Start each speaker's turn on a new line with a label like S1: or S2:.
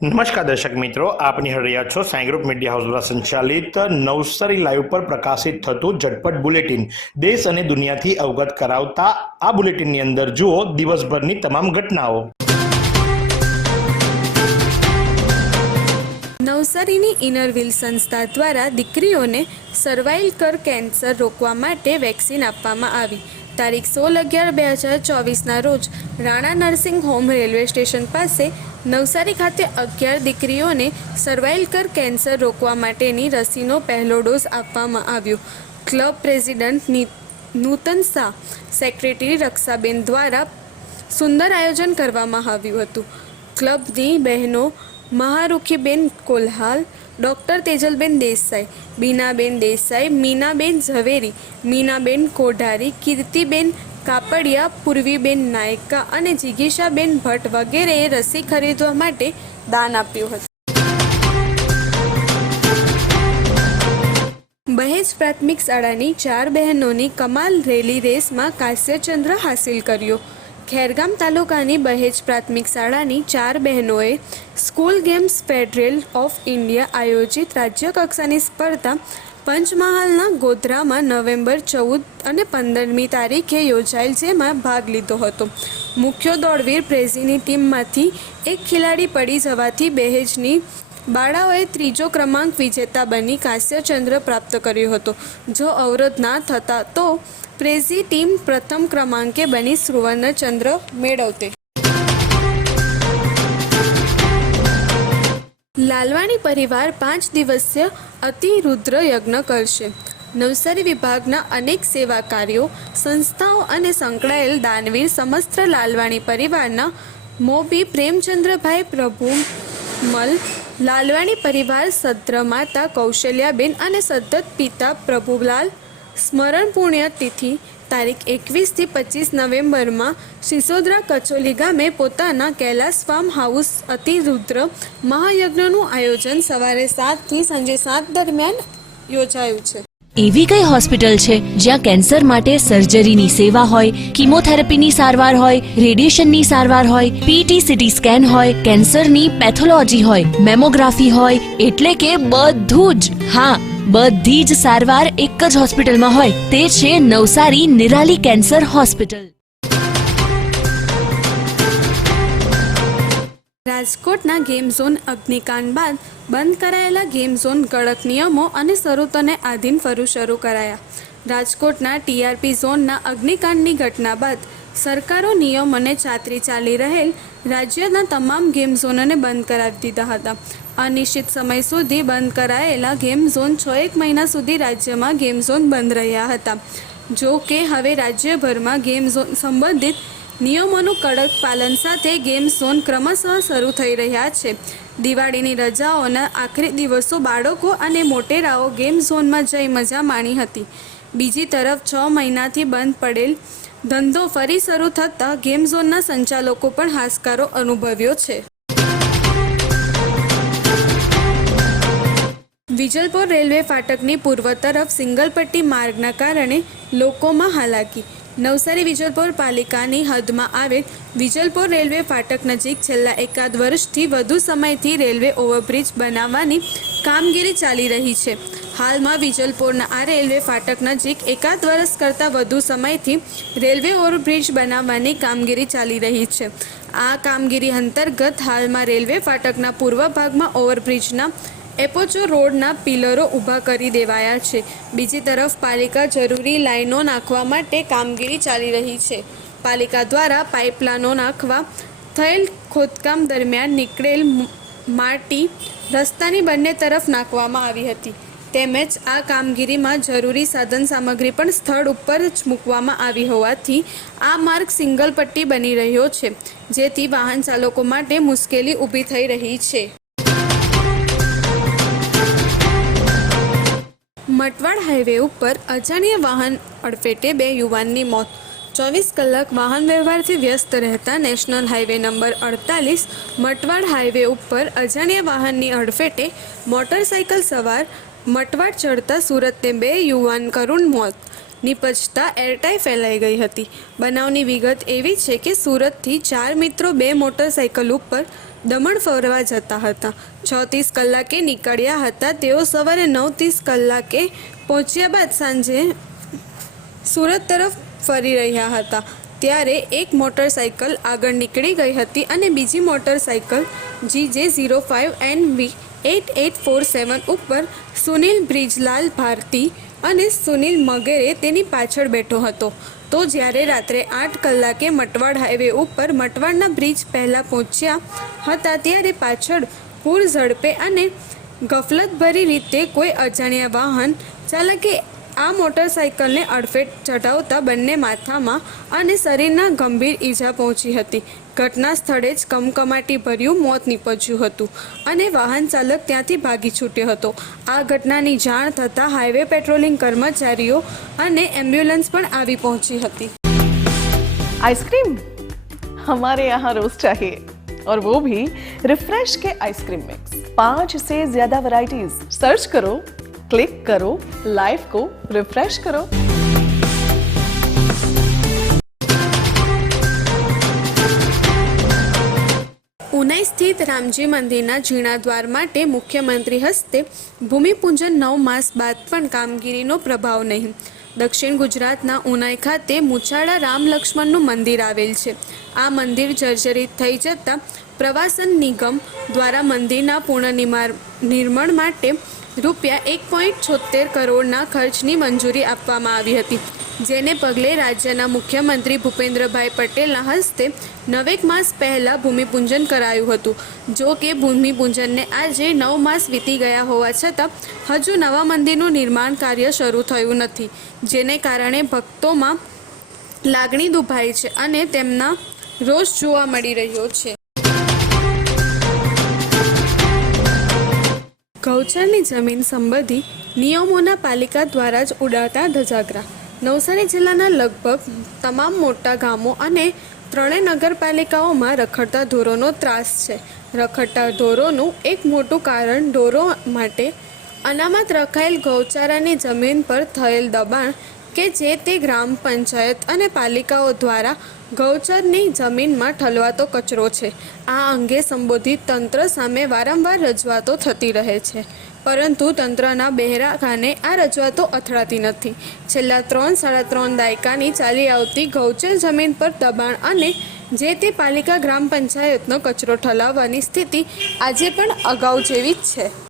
S1: નમસ્કાર દર્શક મિત્રો, આપ નિહાળી છો સાંઈ ગ્રુપ મીડિયા હાઉસ દ્વારા સંચાલિત નવસારી લાઈવ પર પ્રકાશિત થતું ઝટપટ બુલેટિન. દેશ અને દુનિયાથી અવગત કરાવતા આ બુલેટિનની અંદર જુઓ દિવસભરની તમામ ઘટનાઓ.
S2: નવસારીની વ્હીલ સંસ્થા દ્વારા દીકરીઓને સર્વાઇકલ કેન્સર રોકવા માટે વેક્સિન આપવામાં આવી. તારીખ સોળ અગિયાર બે હજાર ચોવીસના રોજ Rana nursing home railway station પાસે નવસારી ખાતે અગિયાર દીકરીઓને સર્વાઇકલ કેન્સર રોકવા માટેની રસીનો પહેલો ડોઝ આપવામાં આવ્યો. Club president Nutan Shah secretary Rakshaben દ્વારા સુંદર આયોજન કરવામાં આવ્યું હતું. ક્લબની બહેનો મહારુખીબેન કોલ્હાલ ડૉક્ટર તેજલબેન દેસાઈ, બીનાબેન દેસાઈ, મીનાબેન ઝવેરી, મીનાબેન કોઢારી, કીર્તિબેન કાપડિયા, પૂર્વીબેન નાયકા અને જિગીશાબેન ભટ્ટ વગેરેએ રસી ખરીદવા માટે દાન આપ્યું હતું. મહેશ પ્રાથમિક શાળાની ચાર બહેનોની કમાલ રેલી રેસમાં કાંસ્યચંદ્ર હાસિલ કર્યો. ખેરગામ તાલુકાની બહેજ પ્રાથમિક શાળાની ચાર બહેનોએ school games federal of India આયોજિત રાજ્ય કક્ષાની સ્પર્ધા પંચમહાલના ગોધરામાં નવેમ્બર ચૌદ અને પંદરમી તારીખે યોજાયેલ જેમાં ભાગ લીધો હતો. મુખ્ય દોડવીર પ્રેઝીની ટીમમાંથી એક ખેલાડી પડી જવાથી બહેજની બાળાઓએ ત્રીજો ક્રમાંક વિજેતા બની કાંસ્યચંદ્ર પ્રાપ્ત કર્યો હતો. જો અવરોધ ના થતા તો પ્રેઝી ટીમ પ્રથમ ક્રમાંકે બની સુવર્ણચંદ્ર મેળવતે. લાલવાણી પરિવાર પાંચ દિવસીય અતિરુદ્ર યજ્ઞ કરશે. નવસારી વિભાગના અનેક સેવા કાર્યો, સંસ્થાઓ અને સંકળાયેલ દાનવીર સમસ્ત લાલવાણી પરિવારના મોબી પ્રેમચંદ્રભાઈ પ્રભુમલ લાલવાણી પરિવાર સદ્ર માતા કૌશલ્યાબેન અને સદ્ધત પિતા પ્રભુલાલ સ્મરણ પુણ્યતિથિ તારીખ એકવીસથી પચીસ નવેમ્બરમાં સિસોદરા કચોલી ગામે પોતાના કૈલાસ ફાર્મ હાઉસ અતિરુદ્ર મહાયજ્ઞનું આયોજન સવારે સાતથી સાંજે સાત દરમિયાન યોજાયું છે.
S3: એવી કઈ હોસ્પિટલ છે જ્યાં કેન્સર માટે સર્જરીની સેવા હોય, કિમોથેરાપીની સારવાર હોય, રેડિયેશનની સારવાર હોય પીટી સીટી સ્કેન હોય, કેન્સરની પેથોલોજી હોય, મેમોગ્રાફી હોય, એટલે કે બધું જ. હા બધી જ સારવાર એક જ હોસ્પિટલમાં હોય. તે છે નવસારી નિરાલી કેન્સર હોસ્પિટલ.
S2: રાજકોટના ગેમ ઝોન અગ્નિકાંડ બાદ બંધ કરાયેલા ગેમ ઝોન કડક નિયમો અને શરતોને આધીન ફરું શરૂ કરાયા. રાજકોટના ટીઆરપી ઝોનના અગ્નિકાંડની ઘટના બાદ સરકારો નિયમોને ચાતરી ચાલી રહેલ રાજ્યના તમામ ગેમ ઝોનોને બંધ કરાવી દીધા હતા. અનિશ્ચિત સમય સુધી બંધ કરાયેલા ગેમ ઝોન છ એક મહિના સુધી રાજ્યમાં ગેમ ઝોન બંધ રહ્યા હતા. જો કે, હવે રાજ્યભરમાં ગેમ ઝોન સંબંધિત નિયમોનું કડક પાલન સાથે ગેમ ઝોન ક્રમશઃ શરૂ થઈ રહ્યા છે. દિવાળીની રજાઓના આખરી દિવસો બાળકો અને મોટેરાઓ ગેમ ઝોનમાં જઈ મજા માણી હતી. બીજી તરફ છ મહિનાથી બંધ પડેલ ધંધો ફરી શરૂ થતાં ગેમ ઝોનના સંચાલકો પણ હાશકારો અનુભવ્યો છે. વિજલપુર રેલવે ફાટકની પૂર્વ તરફ સિંગલ પટ્ટી માર્ગના કારણે લોકોમાં હાલાકી. નવસારી વિજલપુર પાલિકાની હદમાં આવેલ વિજલપુર રેલવે ફાટક નજીક છેલ્લા એકાદ વર્ષથી વધુ સમયથી રેલવે ઓવરબ્રિજ બનાવવાની કામગીરી ચાલી રહી છે. હાલમાં વિજલપોરના આ રેલવે ફાટક નજીક એકાદ વર્ષ કરતાં વધુ સમયથી રેલવે ઓવરબ્રિજ બનાવવાની કામગીરી ચાલી રહી છે. આ કામગીરી અંતર્ગત હાલમાં રેલવે ફાટકના પૂર્વ ભાગમાં ઓવરબ્રિજના એપોચો રોડના પિલરો ઊભા કરી દેવાયા છે. બીજી તરફ પાલિકા જરૂરી લાઈનો નાખવા માટે કામગીરી ચાલી રહી છે. પાલિકા દ્વારા પાઇપલાઈનો નાખવા થયેલ ખોદકામ દરમિયાન નીકળેલ માટી રસ્તાની બંને તરફ નાખવામાં આવી હતી. તેમજ આ કામગીરીમાં જરૂરી સાધન સામગ્રી પણ સ્થળ ઉપર જ મૂકવામાં આવી હોવાથી આ માર્ગ સિંગલ પટ્ટી બની રહ્યો છે, જેથી વાહન ચાલકો માટે મુશ્કેલી ઊભી થઈ રહી છે. મટવાડ હાઈવે ઉપર અજાણ્યા વાહન અડફેટે બે યુવાનની મોત. ચોવીસ કલાક વાહન વ્યવહારથી વ્યસ્ત રહેતા નેશનલ હાઈવે નંબર અડતાલીસ મટવાડ હાઈવે ઉપર અજાણ્યા વાહનની અડફેટે મોટરસાઇકલ સવાર મટવાડ ચડતા સુરતને બે યુવાન કરુણ મોત. નીપજતા એરટાઈ ફેલાઈ ગઈ હતી. બનાવની વિગત એવી છે કે સુરતથી ચાર મિત્રો બે મોટરસાઇકલ ઉપર દમણ ફરવા જતા હતા. છ ત્રીસ કલાકે નીકળ્યા હતા. તેઓ સવારે નવ ત્રીસ કલાકે પહોંચ્યા બાદ સાંજે સુરત તરફ ફરી રહ્યા હતા. ત્યારે એક મોટરસાઇકલ આગળ નીકળી ગઈ હતી અને બીજી motorcycle G zero five N V eight eight four seven ઉપર સુનિલ બ્રિજલાલ ભારતી અને સુનિલ મગેરે તેની પાછળ બેઠો હતો. તો જ્યારે રાત્રે આઠ કલાકે મટવાડ હાઈવે ઉપર મટવાડના બ્રિજ પહેલાં પહોંચ્યા હતા ત્યારે પાછળ પૂર ઝડપે અને ગફલતભરી રીતે કોઈ અજાણ્યા વાહન ચાલકે આ મોટરસાઇકલને અડફેટ ચઢાવતા બંને માથામાં અને શરીરના ગંભીર ઈજા પહોંચી હતી ઘટના સ્થળે જ કમકમાટી ભર્યું મોત નીપજ્યું હતું અને વાહન ચાલક ત્યાંથી ભાગી છૂટ્યો હતો આ ઘટનાની જાણ થતાં હાઈવે પેટ્રોલિંગ કર્મચારીઓ અને એમ્બ્યુલન્સ પણ આવી પહોંચી હતી
S4: आइसक्रीम हमारे यहाँ रोज चाहिए और वो भी रिफ्रेश के आइसक्रीम मिक्स पांच से ज्यादा वैरायटीज सर्च करो क्लिक करो लाइफ को रिफ्रेश करो
S2: ઉનાઈ સ્થિત રામજી મંદિરના જીર્ણાદ્વાર માટે મુખ્યમંત્રી હસ્તે ભૂમિપૂજન નવ માસ બાદ પણ કામગીરીનો પ્રભાવ નહીં દક્ષિણ ગુજરાતના ઉનાઈ ખાતે મુછાળા રામ લક્ષ્મણનું મંદિર આવેલ છે આ મંદિર જર્જરિત થઈ જતાં પ્રવાસન નિગમ દ્વારા મંદિરના પૂર્ણ નિર્માણ માટે રૂપિયા એક પોઈન્ટ છોતેર કરોડના ખર્ચની મંજૂરી આપવામાં આવી હતી, જેને પગલે રાજ્યના મુખ્યમંત્રી ભૂપેન્દ્રભાઈ પટેલના હસ્તે નવેક માસ પહેલાં ભૂમિપૂજન કરાયું હતું. જો કે ભૂમિપૂજનને આજે નવ માસ વીતી ગયા હોવા છતાં હજુ નવા મંદિરનું નિર્માણ કાર્ય શરૂ થયું નથી, જેને કારણે ભક્તોમાં લાગણી દુભાઈ છે અને તેમના રોષ જોવા મળી રહ્યો છે. ગૌચરની જમીન સંબંધી નિયમોના પાલિકા દ્વારા જ ઉડાતા ધજાગરા. નવસારી જિલ્લાના લગભગ તમામ મોટા ગામો અને ત્રણેય નગરપાલિકાઓમાં રખડતા ઢોરોનો ત્રાસ છે. રખડતા ઢોરોનું એક મોટું કારણ ઢોરો માટે અનામત રખાયેલ ગૌચારાની જમીન પર થયેલ દબાણ કે જે તે ગ્રામ પંચાયત અને પાલિકાઓ દ્વારા ગૌચરની જમીનમાં ઠલવાતો કચરો છે. આ અંગે સંબોધિત તંત્ર સામે વારંવાર રજૂઆતો થતી રહે છે. પરંતુ તંત્રના બહેરા કાને આ રજૂઆતો અથડાતી નથી. છેલ્લા ત્રણ, સાડા ત્રણ દાયકાની ચાલી આવતી ગૌચર જમીન પર દબાણ અને જે તે પાલિકા ગ્રામ પંચાયતનો કચરો ઠલાવવાની સ્થિતિ આજે પણ અગાઉ જેવી જ છે.